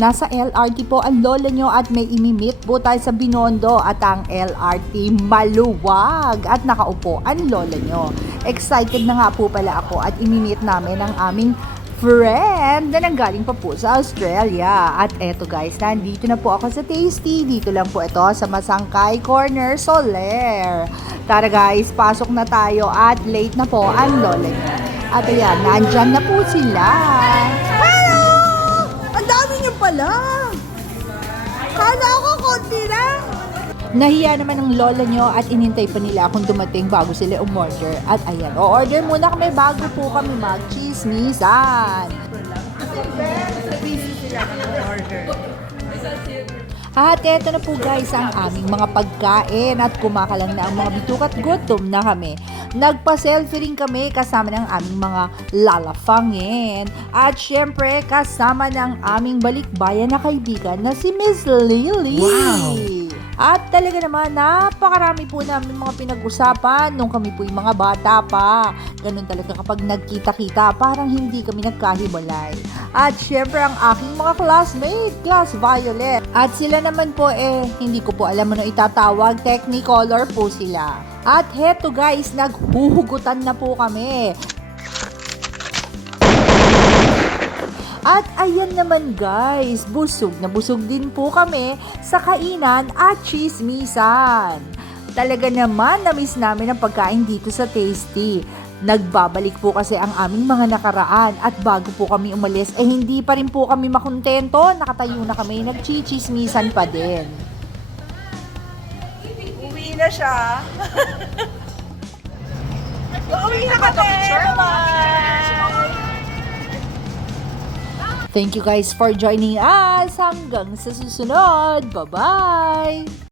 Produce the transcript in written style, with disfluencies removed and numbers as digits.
Nasa LRT po ang lola nyo at may imimit po tayo sa Binondo at ang LRT maluwag at nakaupo ang lola nyo. Excited na nga po pala ako at imimit namin ang aming friend na nanggaling pa po sa Australia. At eto guys, nandito na po ako sa Tasty. Dito lang po ito sa Masangkay Corner, Soler. Tara guys, pasok na tayo at late na po ang lola nyo. At ayan, nandyan na po sila. Hello! Ang dami niyo pala! Kala ko konti lang! Nahiya naman ang lola nyo at inintay pa nila akong dumating bago sila umorder. At ayan, o-order muna kami bago po kami mag-chismisan. At eto na po guys ang aming mga pagkain at kumakalang na ang mga bituk at gutom na kami. Nagpa-selfie rin kami kasama ng aming mga lalafangin. At syempre kasama ng aming balikbayan na kaibigan na si Miss Lily. Wow! At talaga naman, napakarami po namin mga pinag-usapan nung kami po yung mga bata pa. Ganun talaga kapag nagkita-kita, parang hindi kami nagkahiwalay. At syempre ang aking mga classmate, Class Violet. At sila naman po hindi ko po alam ano itatawag, Technicolor po sila. At heto guys, naghuhugutan na po kami. At ayan naman guys, busog na busog din po kami sa kainan at chismisan. Talaga naman na-miss namin ang pagkain dito sa Tasty. Nagbabalik po kasi ang aming mga nakaraan at bago po kami umalis hindi pa rin po kami makontento. Nakatayo na kami, nagchichismisan pa din. Uwi na siya. Uwi na kami. Bye-bye. Thank you guys for joining us. Hanggang sa susunod. Bye-bye!